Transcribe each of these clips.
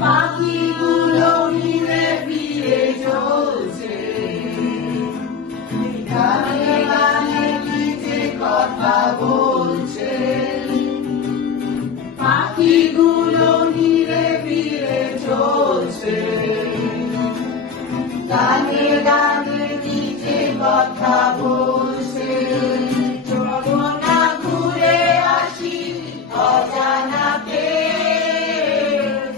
পাখিগুলো মিলে ফিরে চলছে, গানে গানে গীতে কথা বলছে। পাখিগুলো মিলে ফিরে চলছে, গানে গানে গীতে কথা বলছে। চলো না ঘুরে আসি অজানাতে,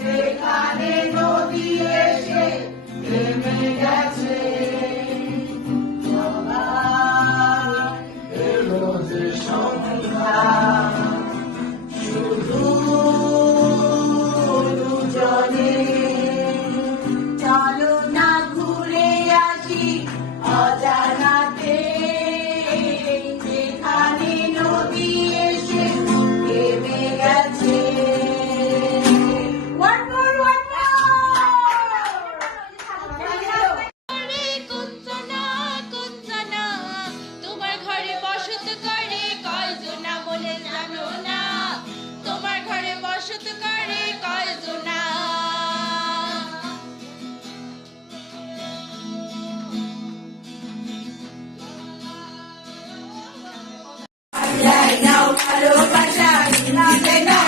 যেখানে নদী এসে থেমে গেছে। এলো যে সন্ধ্যা, শুধু দুজনে। চলো না ঘুরে আসি অজানাতে, যেখানে নদী এসে থেমে গেছে। তোমার ঘরে বসত করে কয়জনা বলে জানো না, তোমার ঘরে বসত করে কয়জনা। ভালোবাসা নাও